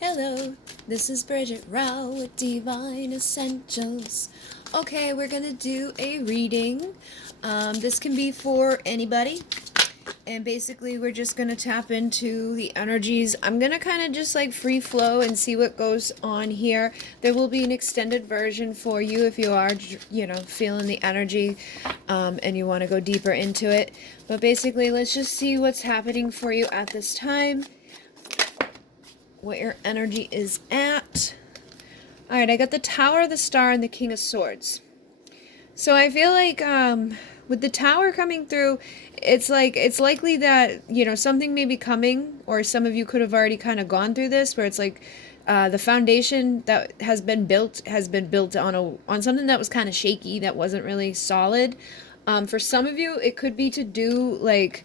Hello, this is Bridget Rau with Divine Essentials. Okay, we're gonna do a reading. This can be for anybody, and basically, we're just gonna tap into the energies. I'm gonna kind of just like free flow and see what goes on here. There will be an extended version for you if you are, feeling the energy and you want to go deeper into it. But basically, let's just see what's happening for you at this time, what your energy is at. All right, I got the Tower, the Star, and the King of Swords. So I feel like with the Tower coming through, it's likely that, something may be coming, or some of you could have already kind of gone through this, where it's like the foundation that has been built on something that was kind of shaky, that wasn't really solid. For some of you, it could be to do like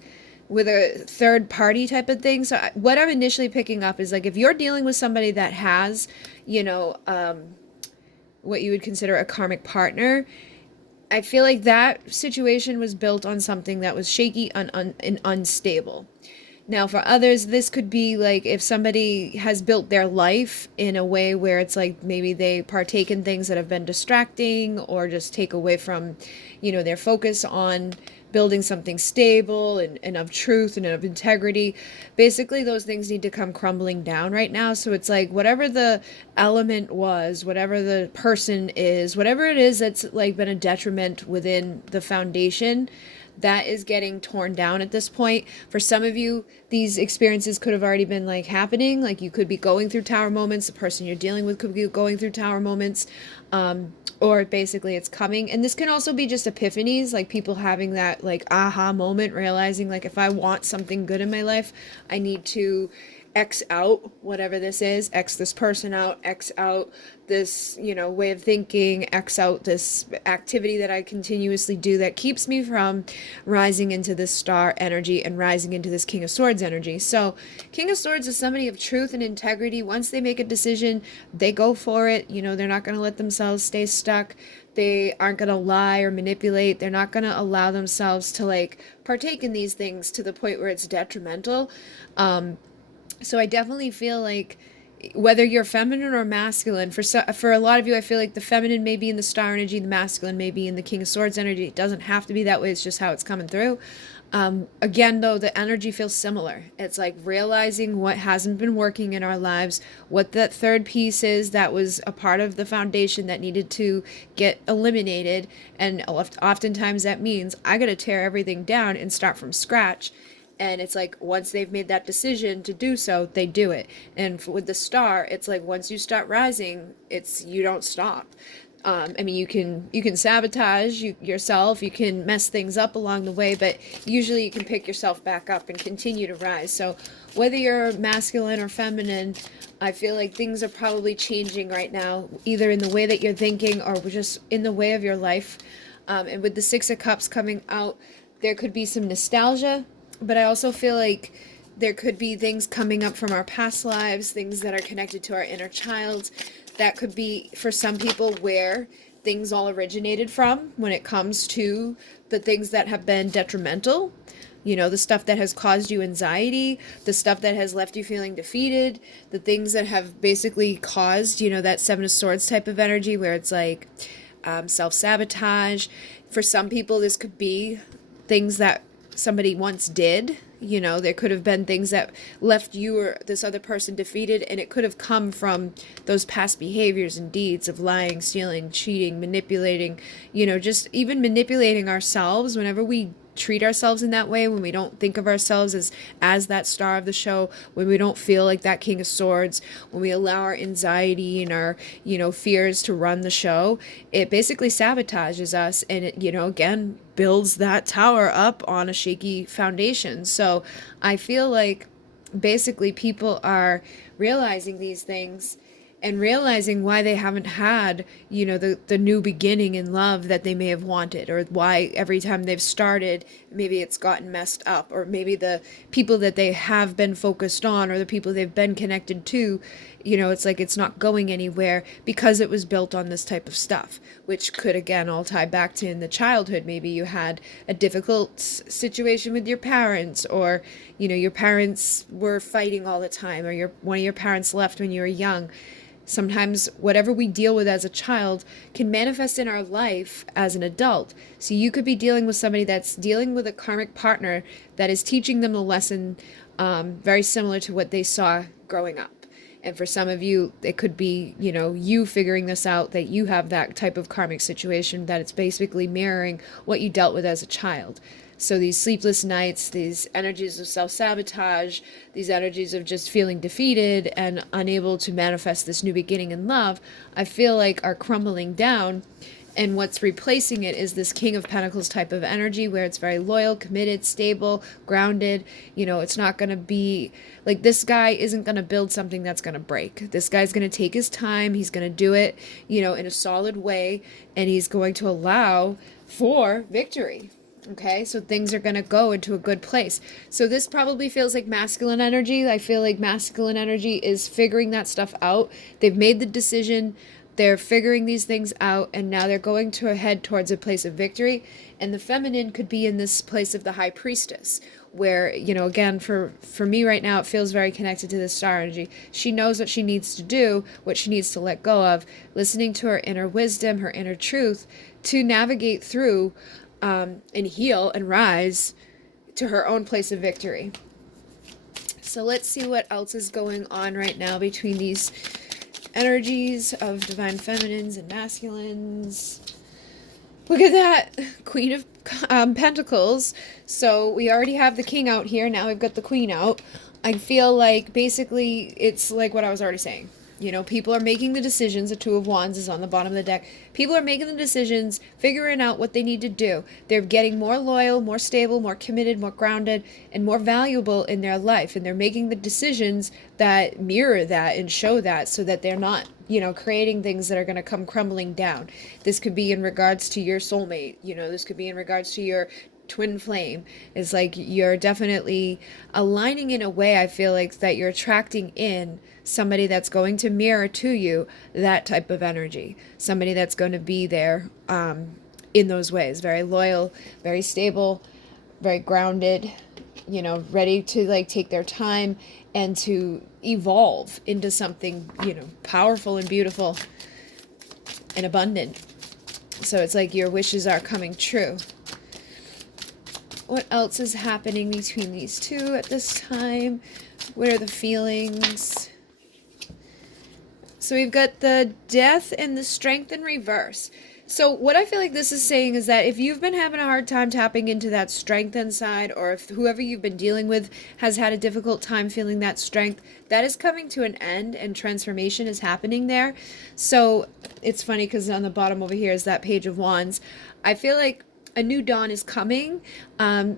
with a third party type of thing. So what I'm initially picking up is like if you're dealing with somebody that has, what you would consider a karmic partner, I feel like that situation was built on something that was shaky and unstable. Now, for others, this could be like if somebody has built their life in a way where it's like maybe they partake in things that have been distracting or just take away from, their focus on building something stable and of truth and of integrity. Basically, those things need to come crumbling down right now. So it's like whatever the element was, whatever the person is, whatever it is that's like been a detriment within the foundation, that is getting torn down at this point. For some of you, these experiences could have already been like happening. Like you could be going through tower moments. The person you're dealing with could be going through tower moments. Or basically it's coming. And this can also be just epiphanies, like people having that like aha moment, realizing like if I want something good in my life, I need to X out whatever this is, X this person out, X out this, way of thinking, X out this activity that I continuously do that keeps me from rising into this star energy and rising into this King of Swords energy. So King of Swords is somebody of truth and integrity. Once they make a decision, they go for it. They're not going to let themselves stay stuck. They aren't going to lie or manipulate. They're not going to allow themselves to like partake in these things to the point where it's detrimental. So I definitely feel like whether you're feminine or masculine, for a lot of you, I feel like the feminine may be in the star energy, the masculine may be in the King of Swords energy. It doesn't have to be that way. It's just how it's coming through. Again, though, the energy feels similar. It's like realizing what hasn't been working in our lives, what that third piece is that was a part of the foundation that needed to get eliminated. And oftentimes that means I got to tear everything down and start from scratch. And it's like once they've made that decision to do so, they do it. And with the star, it's like once you start rising, you don't stop. I mean, you can sabotage yourself, you can mess things up along the way, but usually you can pick yourself back up and continue to rise. So whether you're masculine or feminine, I feel like things are probably changing right now, either in the way that you're thinking or just in the way of your life. And with the Six of Cups coming out, there could be some nostalgia, but I also feel like there could be things coming up from our past lives, things that are connected to our inner child. That could be, for some people, where things all originated from when it comes to the things that have been detrimental. The stuff that has caused you anxiety, the stuff that has left you feeling defeated, the things that have basically caused, that Seven of Swords type of energy where it's like self-sabotage. For some people, this could be things that somebody once did. There could have been things that left you or this other person defeated, and it could have come from those past behaviors and deeds of lying, stealing, cheating, manipulating, just even manipulating ourselves whenever we treat ourselves in that way, when we don't think of ourselves as that star of the show, when we don't feel like that King of Swords, when we allow our anxiety and our fears to run the show, it basically sabotages us, and it again builds that tower up on a shaky foundation. So I feel like basically people are realizing these things, and realizing why they haven't had, the new beginning in love that they may have wanted, or why every time they've started, maybe it's gotten messed up, or maybe the people that they have been focused on, or the people they've been connected to, it's like it's not going anywhere because it was built on this type of stuff, which could again all tie back to in the childhood. Maybe you had a difficult situation with your parents, or your parents were fighting all the time, or one of your parents left when you were young. Sometimes whatever we deal with as a child can manifest in our life as an adult. So you could be dealing with somebody that's dealing with a karmic partner that is teaching them a lesson very similar to what they saw growing up. And for some of you, it could be, you figuring this out, that you have that type of karmic situation, that it's basically mirroring what you dealt with as a child. So these sleepless nights, these energies of self-sabotage, these energies of just feeling defeated and unable to manifest this new beginning in love, I feel like are crumbling down. And what's replacing it is this King of Pentacles type of energy, where it's very loyal, committed, stable, grounded. It's not going to be like, this guy isn't going to build something that's going to break. This guy's going to take his time. He's going to do it, in a solid way. And he's going to allow for victory. Okay, so things are going to go into a good place. So this probably feels like masculine energy. I feel like masculine energy is figuring that stuff out. They've made the decision. They're figuring these things out, and now they're going to head towards a place of victory. And the feminine could be in this place of the high priestess, where, again, for me right now, it feels very connected to the star energy. She knows what she needs to do, what she needs to let go of, listening to her inner wisdom, her inner truth, to navigate through and heal and rise to her own place of victory. So let's see what else is going on right now between these energies of divine feminines and masculines. Look at that, Queen of Pentacles. So we already have the King out here. Now we've got the Queen out. I feel like basically it's like what I was already saying. People are making the decisions. The Two of Wands is on the bottom of the deck. People are making the decisions, figuring out what they need to do. They're getting more loyal, more stable, more committed, more grounded, and more valuable in their life. And they're making the decisions that mirror that and show that, so that they're not, creating things that are going to come crumbling down. This could be in regards to your soulmate. This could be in regards to your twin flame. Is like you're definitely aligning in a way, I feel like, that you're attracting in somebody that's going to mirror to you that type of energy, somebody that's going to be there in those ways, very loyal, very stable, very grounded, ready to like take their time and to evolve into something, powerful and beautiful and abundant. So it's like your wishes are coming true. What else is happening between these two at this time? What are the feelings? So we've got the Death and the Strength in reverse. So what I feel like this is saying is that if you've been having a hard time tapping into that strength inside, or if whoever you've been dealing with has had a difficult time feeling that strength, that is coming to an end and transformation is happening there. So it's funny because on the bottom over here is that Page of Wands. I feel like a new dawn is coming.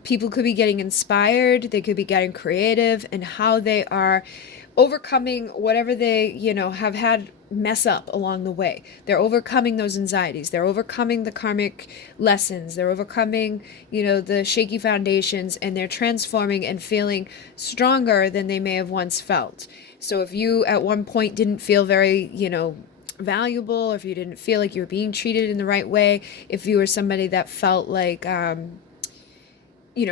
People could be getting inspired. They could be getting creative in how they are overcoming whatever they, have had mess up along the way. They're overcoming those anxieties. They're overcoming the karmic lessons. They're overcoming, the shaky foundations, and they're transforming and feeling stronger than they may have once felt. So if you at one point didn't feel very, valuable, or if you didn't feel like you were being treated in the right way, if you were somebody that felt like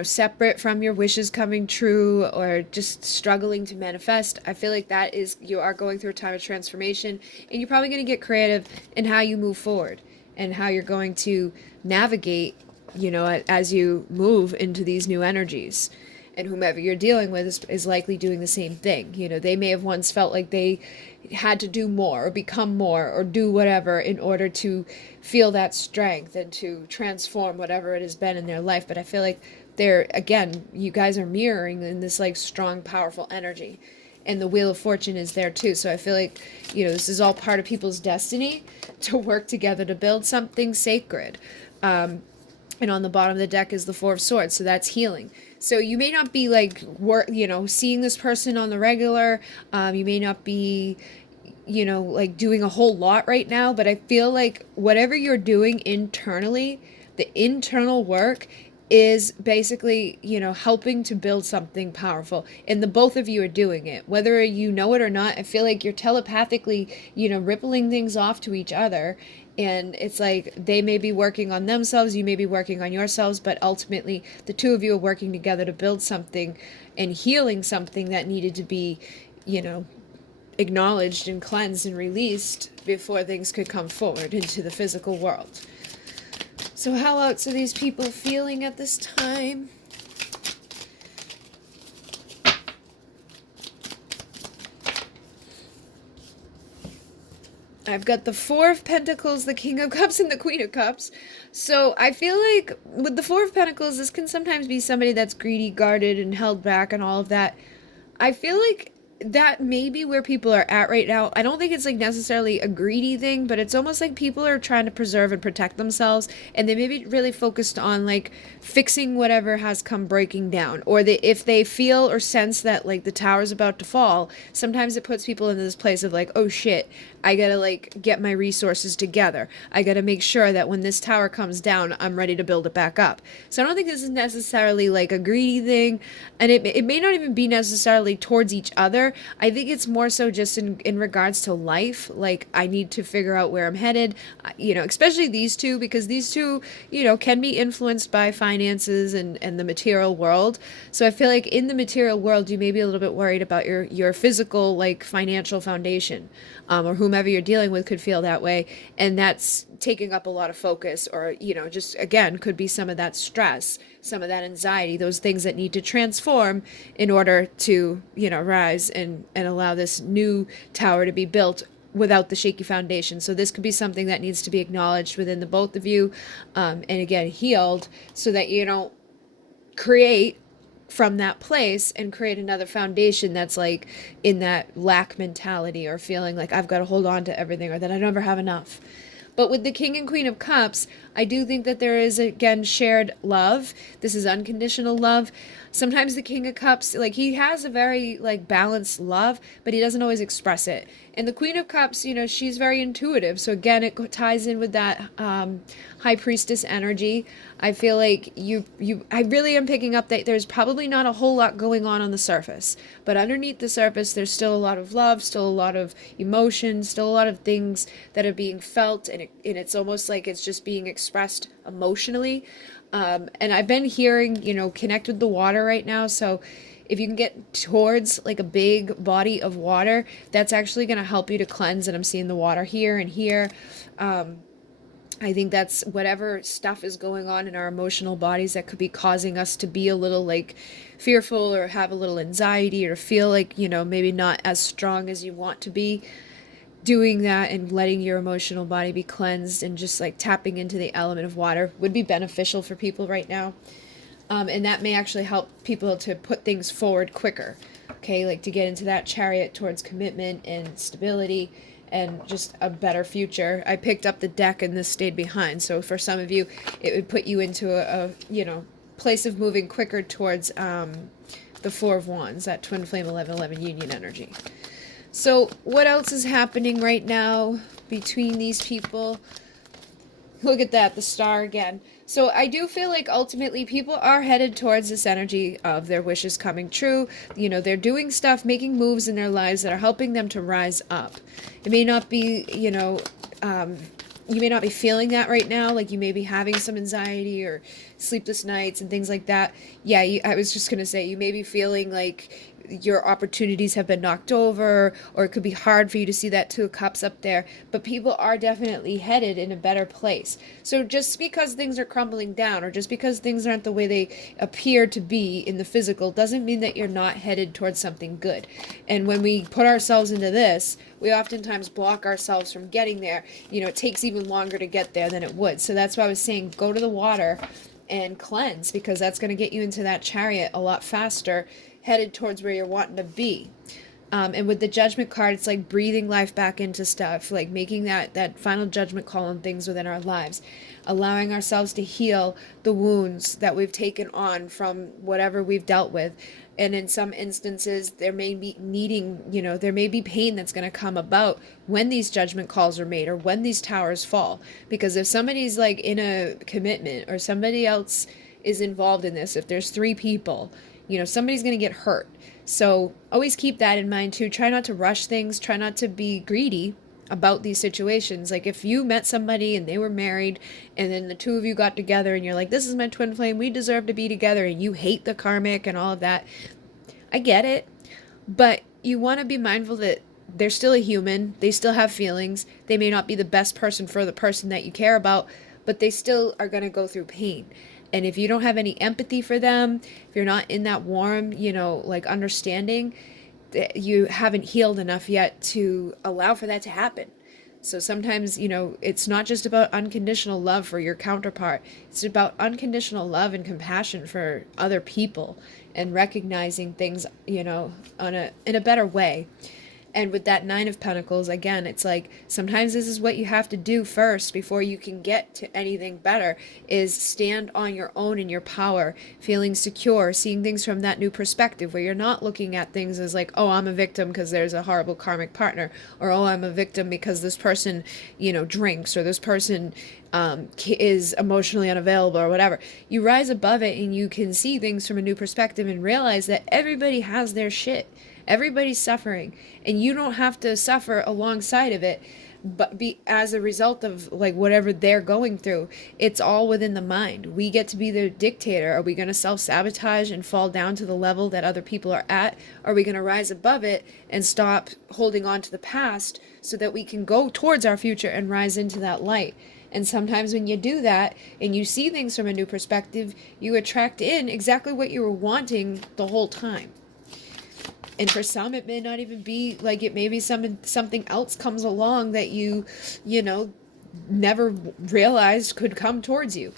separate from your wishes coming true, or just struggling to manifest, I feel like that is, you are going through a time of transformation, and you're probably going to get creative in how you move forward and how you're going to navigate, as you move into these new energies. And whomever you're dealing with is likely doing the same thing. They may have once felt like they had to do more or become more or do whatever in order to feel that strength and to transform whatever it has been in their life. But I feel like you guys are mirroring in this like strong, powerful energy. And the Wheel of Fortune is there too. So I feel like, this is all part of people's destiny to work together to build something sacred. And on the bottom of the deck is the Four of Swords. So that's healing. So you may not be like, seeing this person on the regular. You may not be, like doing a whole lot right now, but I feel like whatever you're doing internally, the internal work is basically, helping to build something powerful. And the both of you are doing it. Whether you know it or not, I feel like you're telepathically, rippling things off to each other. And it's like they may be working on themselves, you may be working on yourselves, but ultimately the two of you are working together to build something and healing something that needed to be, you know, acknowledged and cleansed and released before things could come forward into the physical world. So how else are these people feeling at this time? I've got the Four of Pentacles, the King of Cups, and the Queen of Cups. So I feel like with the Four of Pentacles, this can sometimes be somebody that's greedy, guarded, and held back and all of that. I feel like that may be where people are at right now. I don't think it's like necessarily a greedy thing, but it's almost like people are trying to preserve and protect themselves, and they may be really focused on like fixing whatever has come breaking down, or if they feel or sense that like the tower's about to fall, sometimes it puts people into this place of like, oh shit, I gotta like get my resources together. I gotta make sure that when this tower comes down, I'm ready to build it back up. So I don't think this is necessarily like a greedy thing, and it may not even be necessarily towards each other. I think it's more so just in regards to life. Like, I need to figure out where I'm headed, especially these two, because these two, can be influenced by finances and the material world. So I feel like in the material world, you may be a little bit worried about your physical, like financial foundation, or whomever you're dealing with could feel that way. And that's taking up a lot of focus, or, just again, could be some of that stress, some of that anxiety, those things that need to transform in order to, rise and allow this new tower to be built without the shaky foundation. So this could be something that needs to be acknowledged within the both of you, and again, healed, so that you don't create from that place and create another foundation that's like in that lack mentality, or feeling like I've got to hold on to everything, or that I never have enough. But with the King and Queen of Cups, I do think that there is, again, shared love. This is unconditional love. Sometimes the King of Cups, like, he has a very, like, balanced love, but he doesn't always express it. And the Queen of Cups, she's very intuitive. So, again, it ties in with that High Priestess energy. I feel like I really am picking up that there's probably not a whole lot going on the surface. But underneath the surface, there's still a lot of love, still a lot of emotion, still a lot of things that are being felt. And it's almost like it's just being expressed emotionally. And I've been hearing, connect with the water right now. So if you can get towards like a big body of water, that's actually going to help you to cleanse. And I'm seeing the water here and here. I think that's whatever stuff is going on in our emotional bodies that could be causing us to be a little like fearful, or have a little anxiety, or feel like, maybe not as strong as you want to be. Doing that and letting your emotional body be cleansed and just like tapping into the element of water would be beneficial for people right now. And that may actually help people to put things forward quicker. Okay, like to get into that chariot towards commitment and stability and just a better future. I picked up the deck and this stayed behind. So for some of you, it would put you into a place of moving quicker towards the Four of Wands, that twin flame 1111 union energy. So what else is happening right now between these people? Look at that, the star again. So I do feel like ultimately people are headed towards this energy of their wishes coming true. They're doing stuff, making moves in their lives that are helping them to rise up. It may not be, you may not be feeling that right now. Like you may be having some anxiety or sleepless nights and things like that. Yeah, I was just going to say, you may be feeling like your opportunities have been knocked over, or it could be hard for you to see that Two of Cups up there, but people are definitely headed in a better place. So just because things are crumbling down, or just because things aren't the way they appear to be in the physical, doesn't mean that you're not headed towards something good. And when we put ourselves into this, we oftentimes block ourselves from getting there. It takes even longer to get there than it would. So that's why I was saying, go to the water and cleanse, because that's going to get you into that chariot a lot faster, headed towards where you're wanting to be. And with the Judgment card, it's like breathing life back into stuff, like making that final judgment call on things within our lives, allowing ourselves to heal the wounds that we've taken on from whatever we've dealt with. And in some instances, there may be there may be pain that's going to come about when these judgment calls are made or when these towers fall. Because if somebody's like in a commitment or somebody else is involved in this, if there's three people, somebody's going to get hurt. So always keep that in mind too. Try not to rush things. Try not to be greedy about these situations. Like if you met somebody and they were married and then the two of you got together and you're like, this is my twin flame, we deserve to be together, and you hate the karmic and all of that. I get it. But you want to be mindful that they're still a human. They still have feelings. They may not be the best person for the person that you care about, but they still are going to go through pain. And if you don't have any empathy for them, if you're not in that warm, understanding, you haven't healed enough yet to allow for that to happen. So sometimes, it's not just about unconditional love for your counterpart. It's about unconditional love and compassion for other people and recognizing things, in a better way. And with that Nine of Pentacles, again, it's like sometimes this is what you have to do first before you can get to anything better, is stand on your own and your power, feeling secure, seeing things from that new perspective where you're not looking at things as like, oh, I'm a victim because there's a horrible karmic partner, or oh, I'm a victim because this person, drinks, or this person is emotionally unavailable, or whatever. You rise above it and you can see things from a new perspective and realize that everybody has their shit. Everybody's suffering, and you don't have to suffer alongside of it, but be as a result of like whatever they're going through. It's all within the mind. We get to be the dictator. Are we going to self-sabotage and fall down to the level that other people are at? Are we going to rise above it and stop holding on to the past so that we can go towards our future and rise into that light? And sometimes when you do that and you see things from a new perspective, you attract in exactly what you were wanting the whole time. And for some, it may not even be like, it may be something else comes along that you never realized could come towards you.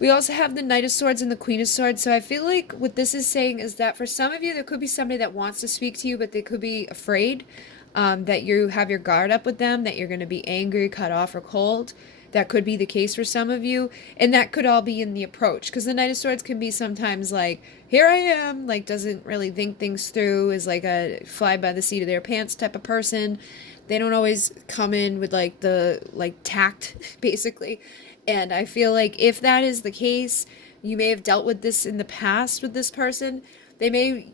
We also have the Knight of Swords and the Queen of Swords. So I feel like what this is saying is that for some of you, there could be somebody that wants to speak to you, but they could be afraid that you have your guard up with them, that you're going to be angry, cut off, or cold. That could be the case for some of you. And that could all be in the approach. Because the Knight of Swords can be sometimes like, here I am, like doesn't really think things through, is like a fly by the seat of their pants type of person. They don't always come in with like the tact, basically. And I feel like if that is the case, you may have dealt with this in the past with this person. They may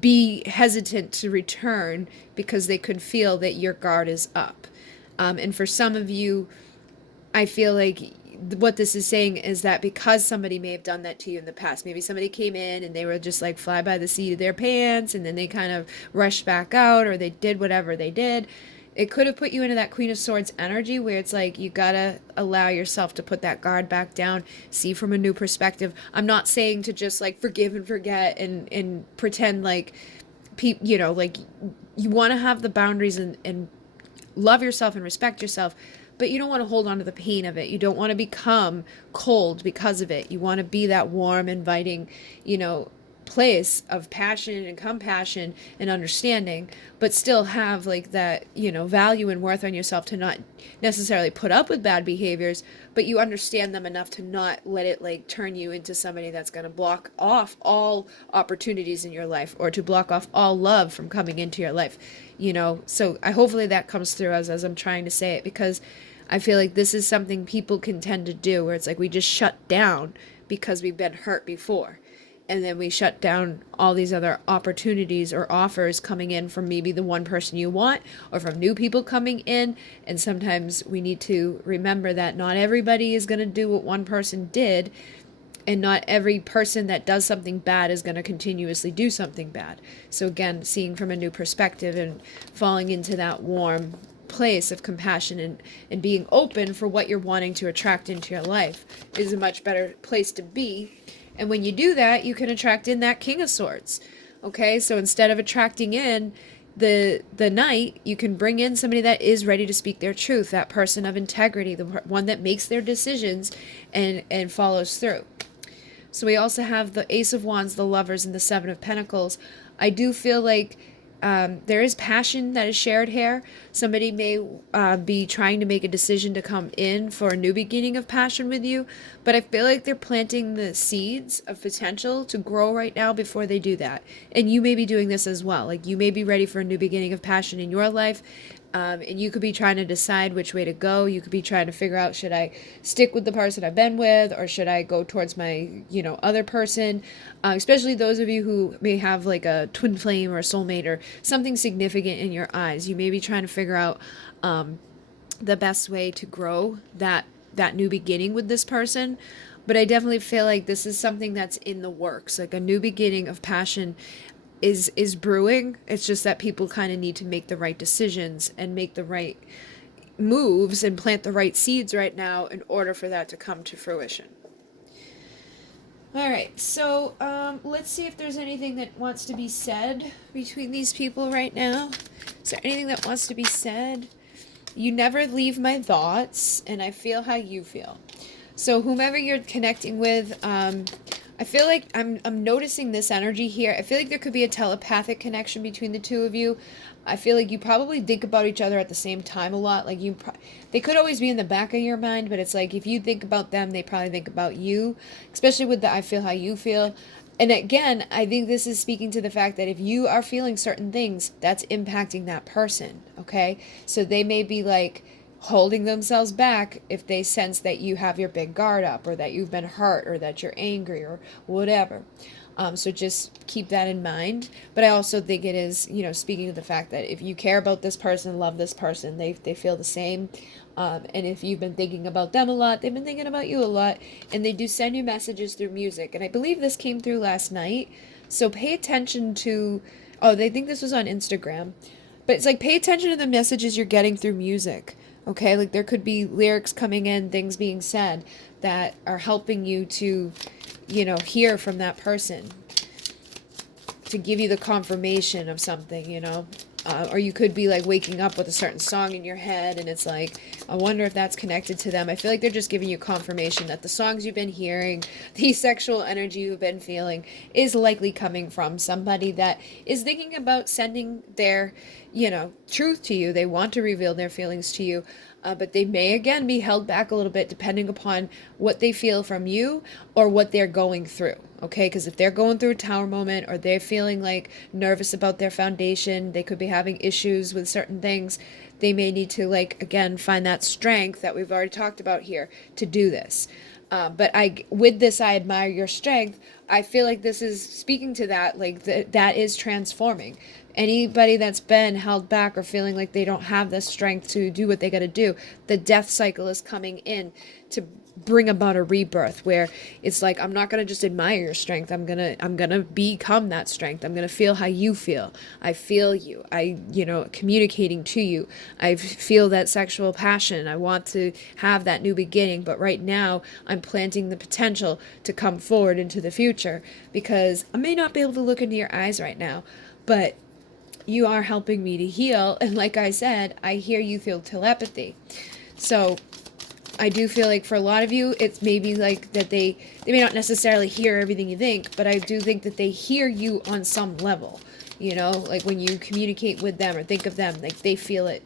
be hesitant to return because they could feel that your guard is up. And for some of you, I feel like what this is saying is that because somebody may have done that to you in the past, maybe somebody came in and they were just like fly by the seat of their pants and then they kind of rushed back out, or they did whatever they did. It could have put you into that Queen of Swords energy where it's like you gotta allow yourself to put that guard back down, see from a new perspective. I'm not saying to just like forgive and forget and pretend like like you want to have the boundaries and love yourself and respect yourself, but you don't want to hold on to the pain of it. You don't want to become cold because of it. You want to be that warm, inviting, place of passion and compassion and understanding, but still have like that, value and worth on yourself to not necessarily put up with bad behaviors, but you understand them enough to not let it like turn you into somebody that's going to block off all opportunities in your life, or to block off all love from coming into your life, So hopefully that comes through as I'm trying to say it, because I feel like this is something people can tend to do, where it's like we just shut down because we've been hurt before. And then we shut down all these other opportunities or offers coming in from maybe the one person you want, or from new people coming in. And sometimes we need to remember that not everybody is going to do what one person did. And not every person that does something bad is going to continuously do something bad. So again, seeing from a new perspective and falling into that warm place of compassion and being open for what you're wanting to attract into your life is a much better place to be. And when you do that, you can attract in that King of Swords. Okay, so instead of attracting in the Knight, you can bring in somebody that is ready to speak their truth, that person of integrity, the one that makes their decisions and follows through. So we also have the Ace of Wands, the Lovers, and the Seven of Pentacles. I do feel like there is passion that is shared here. Somebody may be trying to make a decision to come in for a new beginning of passion with you, but I feel like they're planting the seeds of potential to grow right now before they do that. And you may be doing this as well. Like, you may be ready for a new beginning of passion in your life. And you could be trying to decide which way to go. You could be trying to figure out, should I stick with the person I've been with, or should I go towards my, other person? Especially those of you who may have like a twin flame or a soulmate or something significant in your eyes. You may be trying to figure out the best way to grow that new beginning with this person. But I definitely feel like this is something that's in the works, like a new beginning of passion is brewing. It's just that people kind of need to make the right decisions and make the right moves and plant the right seeds right now in order for that to come to fruition. All right, so let's see if there's anything that wants to be said between these people right now. Is there anything that wants to be said? You never leave my thoughts, and I feel how you feel. So whomever you're connecting with, I feel like I'm noticing this energy here. I feel like there could be a telepathic connection between the two of you. I feel like you probably think about each other at the same time a lot. Like, they could always be in the back of your mind, but it's like if you think about them, they probably think about you, especially with the I feel how you feel. And again, I think this is speaking to the fact that if you are feeling certain things, that's impacting that person, okay? So they may be like holding themselves back if they sense that you have your big guard up, or that you've been hurt, or that you're angry, or whatever. So just keep that in mind. But I also think it is, speaking to the fact that if you care about this person, love this person, they feel the same. And if you've been thinking about them a lot, they've been thinking about you a lot. And they do send you messages through music. And I believe this came through last night. So pay attention to, they think this was on Instagram. But it's like, pay attention to the messages you're getting through music. Okay, like there could be lyrics coming in, things being said that are helping you to, hear from that person, to give you the confirmation of something, or you could be like waking up with a certain song in your head and it's like, I wonder if that's connected to them. I feel like they're just giving you confirmation that the songs you've been hearing, the sexual energy you've been feeling is likely coming from somebody that is thinking about sending their, truth to you. They want to reveal their feelings to you. But they may again be held back a little bit depending upon what they feel from you or what they're going through. Okay, because if they're going through a tower moment, or they're feeling like nervous about their foundation, they could be having issues with certain things. They may need to, like, again, find that strength that we've already talked about here to do this. But with this, I admire your strength. I feel like this is speaking to that, like that is transforming. Anybody that's been held back or feeling like they don't have the strength to do what they got to do, the death cycle is coming in to bring about a rebirth where it's like, I'm not going to just admire your strength. I'm going to become that strength. I'm going to feel how you feel. I feel you. Communicating to you. I feel that sexual passion. I want to have that new beginning, but right now I'm planting the potential to come forward into the future, because I may not be able to look into your eyes right now, but you are helping me to heal. And like I said, I hear you feel telepathy. So I do feel like for a lot of you, it's maybe like that they may not necessarily hear everything you think, but I do think that they hear you on some level, like when you communicate with them or think of them, like they feel it,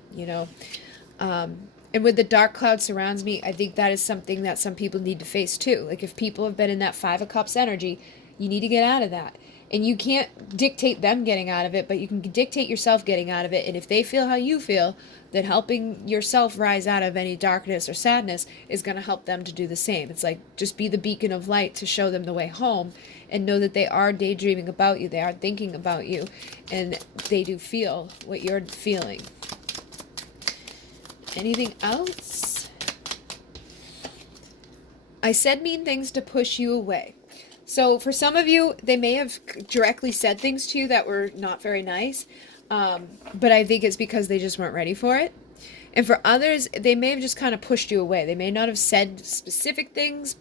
and with the dark cloud surrounds me, I think that is something that some people need to face too. Like if people have been in that 5 of Cups energy, you need to get out of that. And you can't dictate them getting out of it, but you can dictate yourself getting out of it. And if they feel how you feel, then helping yourself rise out of any darkness or sadness is going to help them to do the same. It's like, just be the beacon of light to show them the way home, and know that they are daydreaming about you. They are thinking about you, and they do feel what you're feeling. Anything else? I said mean things to push you away. So for some of you, they may have directly said things to you that were not very nice, but I think it's because they just weren't ready for it. And for others, they may have just kind of pushed you away. They may not have said specific things,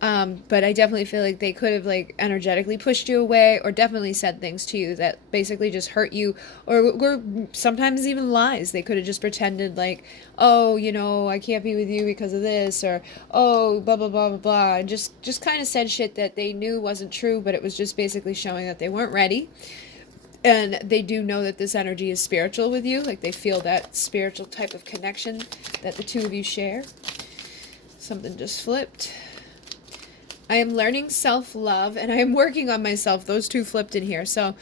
but I definitely feel like they could have like energetically pushed you away, or definitely said things to you that basically just hurt you, or were sometimes even lies. They could have just pretended like, oh, I can't be with you because of this, or oh, blah, blah, blah, blah, blah. And just kind of said shit that they knew wasn't true, but it was just basically showing that they weren't ready. And they do know that this energy is spiritual with you. Like they feel that spiritual type of connection that the two of you share. Something just flipped. I am learning self-love and I am working on myself. Those two flipped in here. So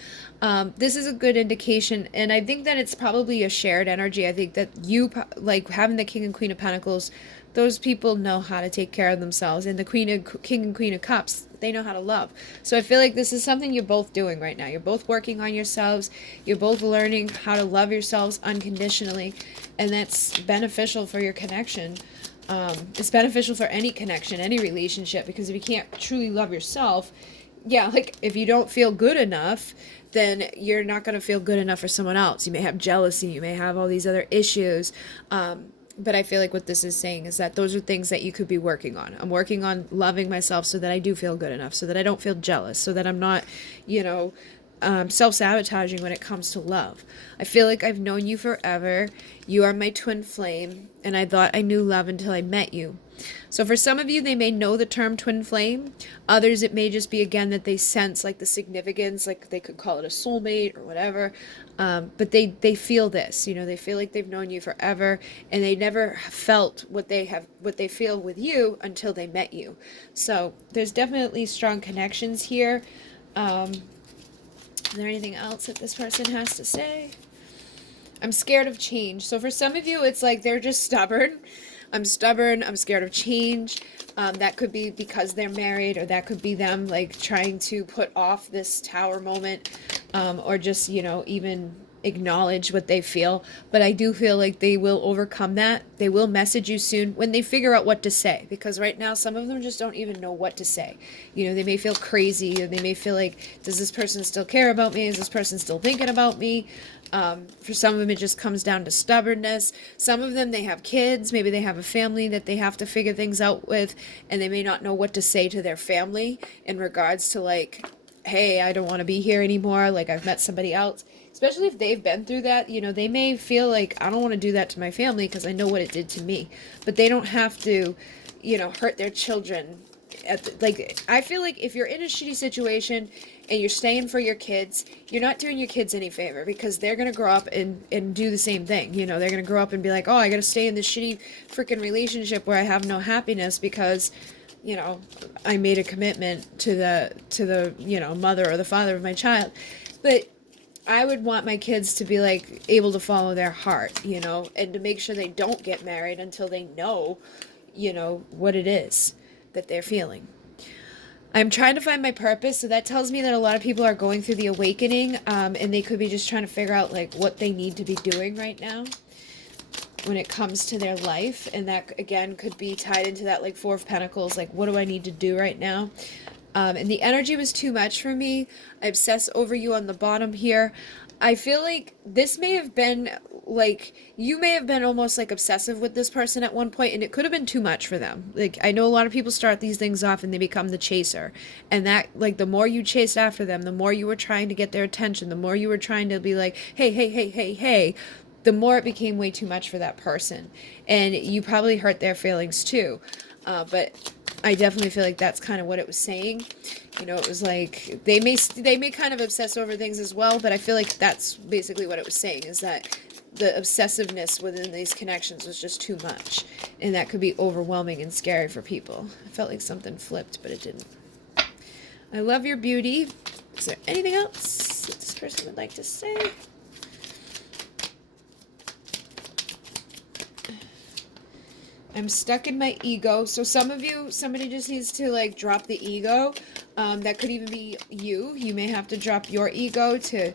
this is a good indication. And I think that it's probably a shared energy. I think that you, like having the King and Queen of Pentacles, those people know how to take care of themselves. And the King and Queen of Cups, they know how to love. So I feel like this is something you're both doing right now. You're both working on yourselves. You're both learning how to love yourselves unconditionally. And that's beneficial for your connection. It's beneficial for any connection, any relationship, because if you can't truly love yourself, yeah, like if you don't feel good enough, then you're not going to feel good enough for someone else. You may have jealousy, you may have all these other issues. But I feel like what this is saying is that those are things that you could be working on. I'm working on loving myself so that I do feel good enough, so that I don't feel jealous, so that I'm not, self-sabotaging when it comes to love. I feel like I've known you forever. You are my twin flame, and I thought I knew love until I met you. So for some of you, they may know the term twin flame. Others, it may just be, again, that they sense like the significance, like they could call it a soulmate or whatever. But they feel this, they feel like they've known you forever, and they never felt what they feel with you until they met you. So there's definitely strong connections here. Is there anything else that this person has to say? I'm scared of change. So for some of you, it's like they're just stubborn. I'm stubborn. I'm scared of change. That could be because they're married, or that could be them like trying to put off this tower moment, or just, even acknowledge what they feel. But I do feel like they will overcome that. They will message you soon when they figure out what to say, because right now some of them just don't even know what to say. They may feel crazy, or they may feel like, does this person still care about me? Is this person still thinking about me? For some of them, it just comes down to stubbornness. Some of them, they have kids. Maybe they have a family that they have to figure things out with, and they may not know what to say to their family in regards to like, hey, I don't want to be here anymore. Like, I've met somebody else. Especially if they've been through that, they may feel like, I don't want to do that to my family because I know what it did to me. But they don't have to, hurt their children. I feel like if you're in a shitty situation and you're staying for your kids, you're not doing your kids any favor, because they're going to grow up and do the same thing. They're going to grow up and be like, oh, I got to stay in this shitty freaking relationship where I have no happiness because, I made a commitment to the mother or the father of my child. But I would want my kids to be like able to follow their heart, and to make sure they don't get married until they know, what it is that they're feeling. I'm trying to find my purpose. So that tells me that a lot of people are going through the awakening, and they could be just trying to figure out like what they need to be doing right now when it comes to their life. And that again could be tied into that like Four of Pentacles, like what do I need to do right now? And the energy was too much for me. I obsess over you on the bottom here. I feel like this may have been like, you may have been almost like obsessive with this person at one point, and it could have been too much for them. Like, I know a lot of people start these things off and they become the chaser. And that, like, the more you chased after them, the more you were trying to get their attention, the more you were trying to be like, hey, hey, hey, hey, hey, the more it became way too much for that person. And you probably hurt their feelings too. But I definitely feel like that's kind of what it was saying. It was like they may kind of obsess over things as well, but I feel like that's basically what it was saying, is that the obsessiveness within these connections was just too much, and that could be overwhelming and scary for people. I felt like something flipped, but it didn't. I love your beauty. Is there anything else that this person would like to say? I'm stuck in my ego. So some of you, somebody just needs to like drop the ego. That could even be you. You may have to drop your ego to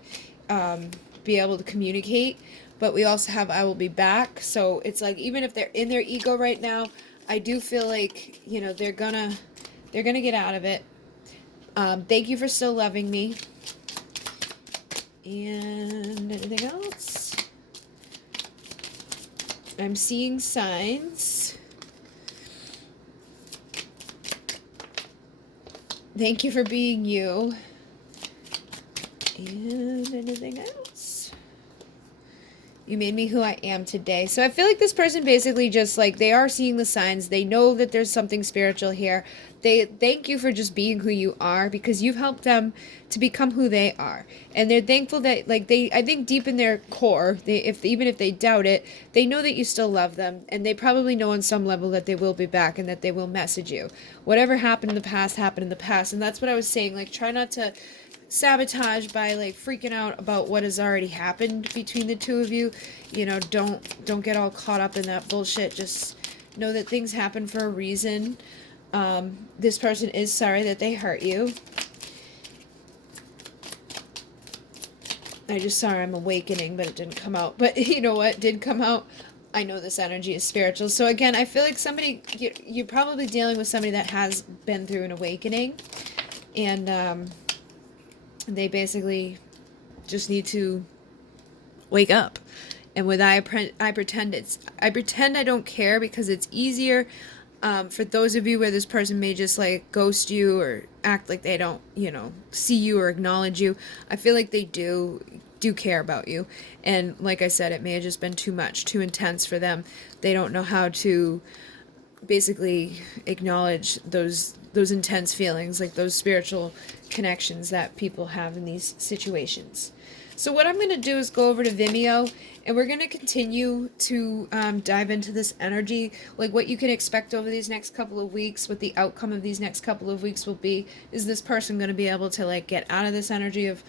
be able to communicate. But we also have I will be back. So it's like, even if they're in their ego right now, I do feel like, they're gonna get out of it. Thank you for still loving me. And anything else? I'm seeing signs. Thank you for being you. And anything else? You made me who I am today. So I feel like this person basically just like, they are seeing the signs. They know that there's something spiritual here. They thank you for just being who you are, because you've helped them to become who they are. And they're thankful that, like, I think deep in their core, even if they doubt it, they know that you still love them, and they probably know on some level that they will be back and that they will message you. Whatever happened in the past happened in the past, and that's what I was saying. Like, try not to sabotage by like freaking out about what has already happened between the two of you. You know, don't get all caught up in that bullshit. Just know that things happen for a reason. This person is sorry that they hurt you. I just saw I'm awakening, but it didn't come out. But you know what did come out? I know this energy is spiritual. So again, I feel like you're probably dealing with somebody that has been through an awakening, and they basically just need to wake up. And with I pretend I don't care, because it's easier for those of you where this person may just like ghost you or act like they don't, see you or acknowledge you. I feel like they do care about you. And like I said, it may have just been too much, too intense for them. They don't know how to basically acknowledge those intense feelings, like those spiritual connections that people have in these situations. So what I'm going to do is go over to Vimeo, and we're going to continue to dive into this energy, like what you can expect over these next couple of weeks, what the outcome of these next couple of weeks will be. Is this person going to be able to like get out of this energy of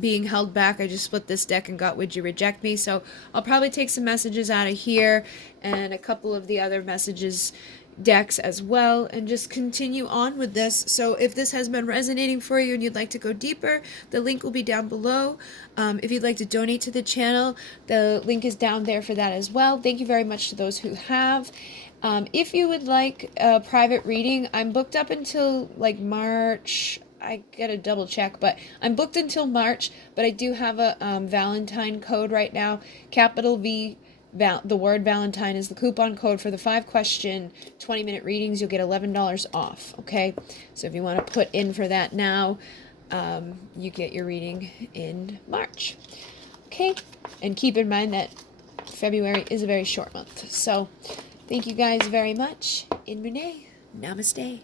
being held back? I just split this deck and got Would You Reject Me? So I'll probably take some messages out of here and a couple of the other messages decks as well, and just continue on with this. So if this has been resonating for you and you'd like to go deeper, the link will be down below. If you'd like to donate to the channel, the link is down there for that as well. Thank you very much to those who have. If you would like a private reading, I'm booked up until like March. I gotta double check, but I'm booked until March, but I do have a Valentine code right now. Capital V, the word Valentine is the coupon code for the 5-question 20-minute readings. You'll get $11 off, okay? So if you want to put in for that now, you get your reading in March, okay? And keep in mind that February is a very short month. So thank you guys very much. In Renee, namaste.